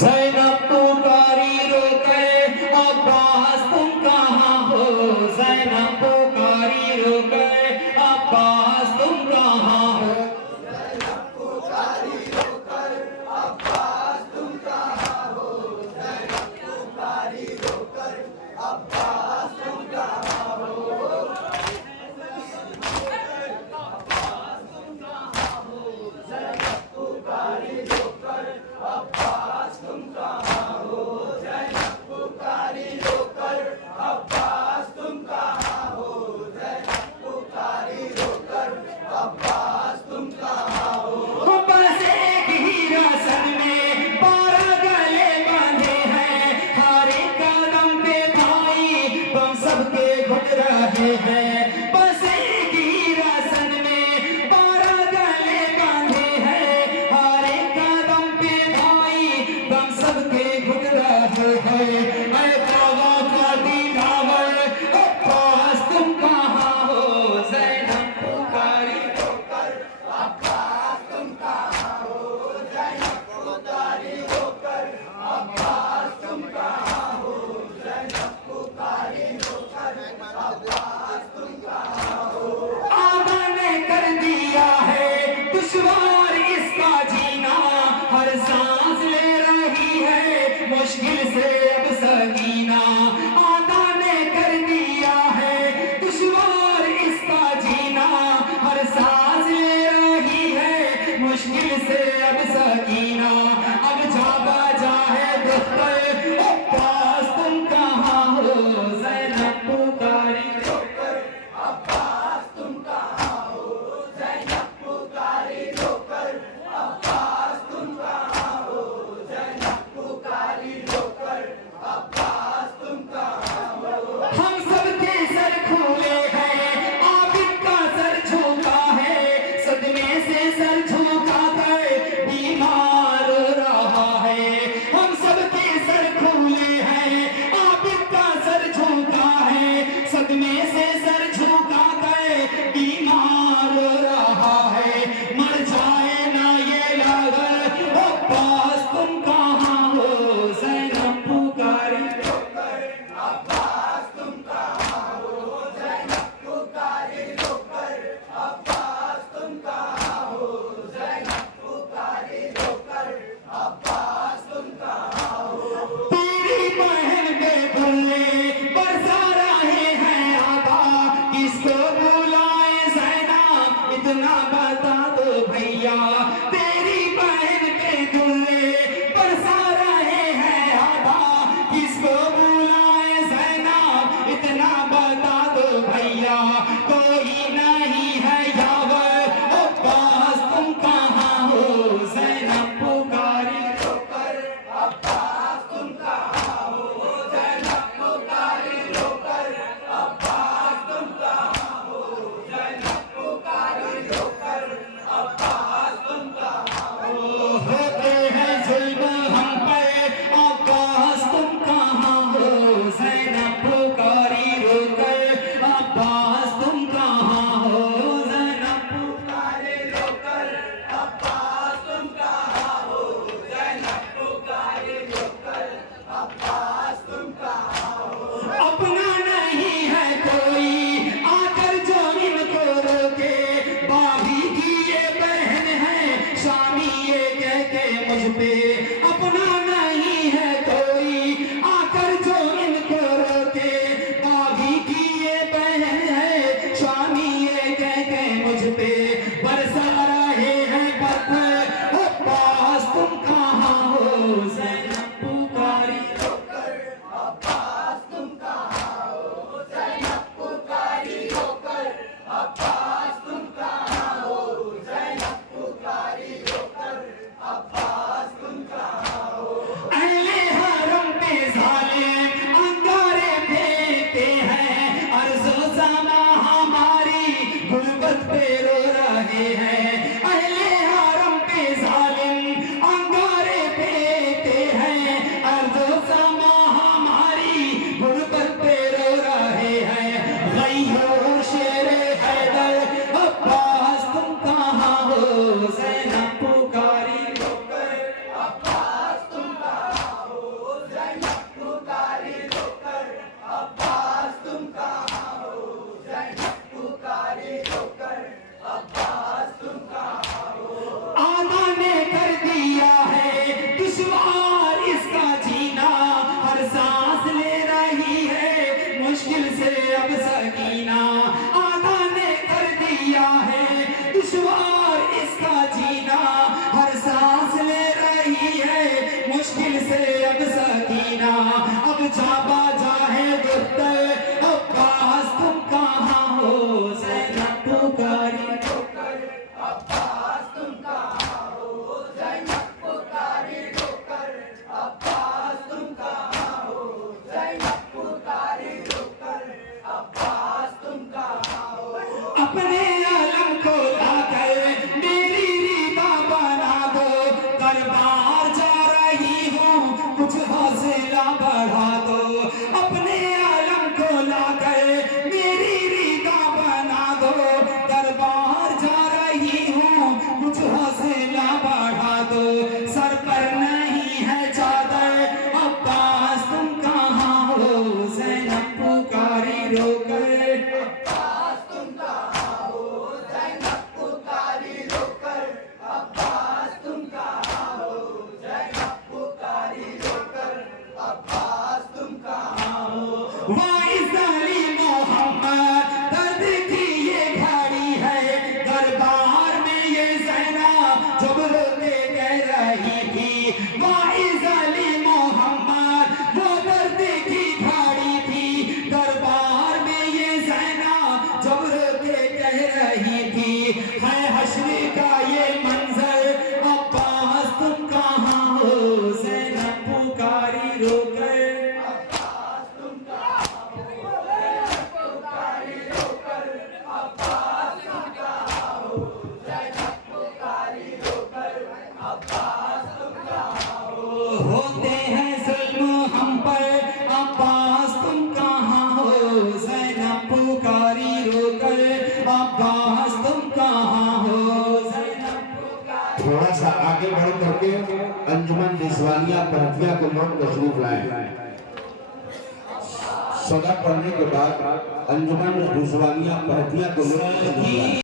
ज़ैनब पुकारी रोके अब्बास तुम कहाँ हो, ज़ैनब पुकारी रोके अब्बास तुम कहाँ हो। जा बाजा है दुख्तर, अब्बास तुम कहाँ हो, ज़ैनब पुकारी रोकर, अब्बास तुम कहाँ हो, ज़ैनब पुकारी रोकर, अब्बास तुम कहाँ हो, ज़ैनब पुकारी रोकर, अब्बास तुम कहाँ हो। अपने आलम को लाकर मेरी रीता बना दो, दरबार जा रही हूँ कुछ हौसला बढ़ा दो। अपने आलम को लाकर मेरी रीता बना दो, दरबार जा रही हूँ कुछ हौसला बढ़ा दो। सर पर नहीं है चादर, अब्बास तुम कहाँ हो, ज़ैनब पुकारी रोकर, अब्बास तुम कहाँ हो, ज़ैनब पुकारी रोकर, अब्बास तुम कहाँ हो, ज़ैनब पुकारी रोकर, अब्बास तुम कहाँ हो। वाइस अली मोहम्मद दर्द की ये घड़ी है, दरबार में ये ज़ैनब जब रोते कह रही थी। वाइस अली मोहम्मद वो दर्द की घड़ी थी, दरबार में ये ज़ैनब जब रोते कह रही थी। है हश्र का ये मंजर, अब्बास तुम कहाँ हो, ज़ैनब पुकारी रोकर, अब्बास तुम कहाँ हो, ज़ैनब पुकारी रोकर, अब्बास तुम कहाँ हो, ज़ैनब पुकारी रोकर, अब्बास तुम कहाँ हो। होते हैं जुल्म हम पर, अब्बास तुम कहाँ हो, ज़ैनब पुकारी रोकर, अब्बास तुम कहाँ हो, ज़ैनब पुकारी। थोड़ा सा आगे बढ़ करके अंजुमन रिजवानिया पहतिया को लोग तशरीफ लाए। सदा पढ़ने के बाद अंजुमन रिजवानिया पहतिया को लोग